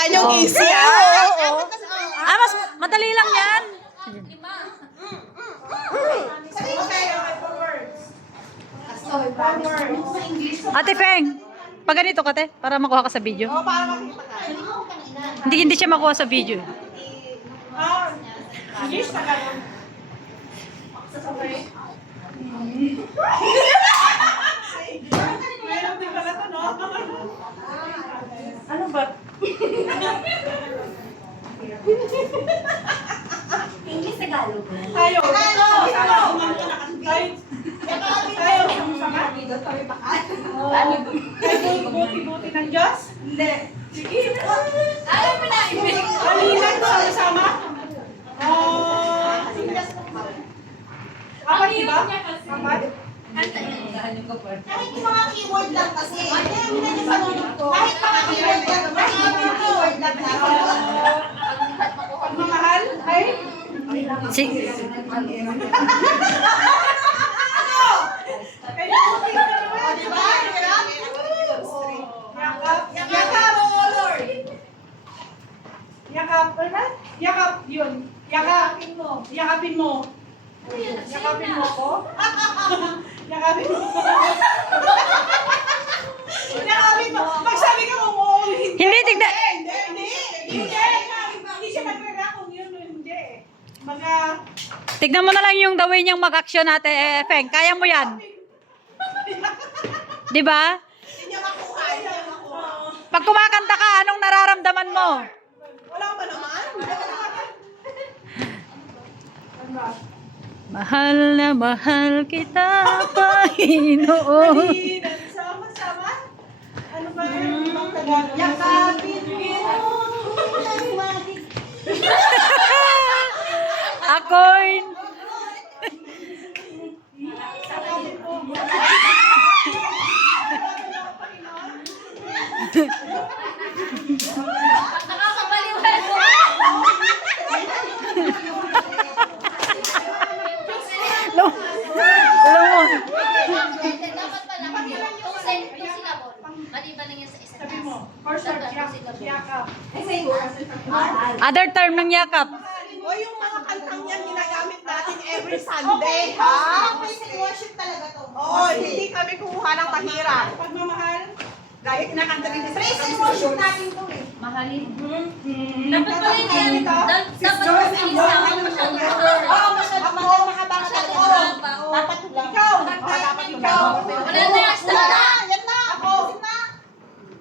Kala nyo easy, Mas madali lang yan. Ate Feng, pag ganito ka, te, para makuha ka sa video. Oo, para makita ka. Hindi siya makuha sa video. English na kayo. Meron din pala to, no? Ano ba? English Tagalog. Tayo. Tayo. Sama-sama. Buti-buti ng Diyos? Hindi. Sige. Alam mo na, Halilan sama-sama. Apat, diba? Apat? kahit yung mga keyword lang kasi. Kahit mga keyword lang, kahit mga keyword lang. Pagmamahal? Ay? Si Kaya buti na naman. Diba? Hirap? Yakap. Yakap, oh Lord. Yakap. Ano? Yakap, yun. Yakapin mo. Yakapin mo. Yakapin mo ko? Yakapin mo. Yakapin mo. Magsabi ka kung oo, hindi. Hindi, tignan. Hindi siya nagre-react kung yun o hindi. Tignan mo na lang yung the way niyang mag-action ate Feng. Kaya mo yan. Di ba? Hindi niya makuha. Pag kumakanta ka, anong nararamdaman mo? Wala pa naman. Ano ba? Mahal na mahal kita, Panginoon. Hindi, sama-sama. Ano ba yung ibang Tagalog? Yakapin mo. Ako'y... Nakakabaliwan. Alam mo. Dapat pala, kung syllable, maliban lang yan sa isa. Sabi mo, first word, yakap. Other term ng yakap. O yung mga kantang yan, ginagamit natin every Sunday, ha? Praise and worship talaga to. Oo, hindi kami kumuha ng mahirap. Pagmamahal, gaya kinakanta rin sa Praise and worship natin to eh. Mahalin. Dapat pala yan. Dapat mabilis lang ako masyado. Oo, masyadong mahaba talaga. Dapat lang. ikaw, dapat ikaw. Wala na yung start. Yan na. Ako.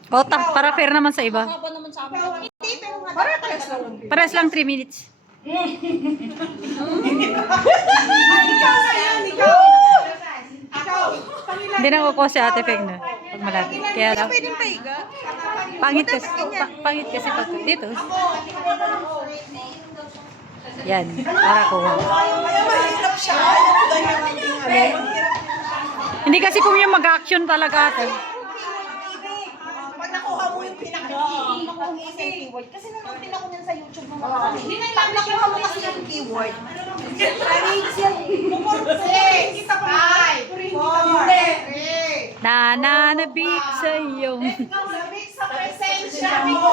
O, para fair naman sa iba. Haba naman sa amin. Hindi, pero nga. Parehas lang. Pares lang 3 minutes. Ikaw na yan, ikaw. Ikaw. Hindi na kukuha si ate Feng na. Pag malapit. Kaya lang. Pangit kasi. Pangit kasi pag dito. Yan. Para kuha. Kaya mahirap siya. Hindi kasi kung yung mag-action talaga ate. Pag nakuha mo yung keyword, kasi nanood din ako niyan sa YouTube ng mga pag nakuha mo kasi yung keyword, kita pa Nananabik sa iyong Lamig sa presensya mo.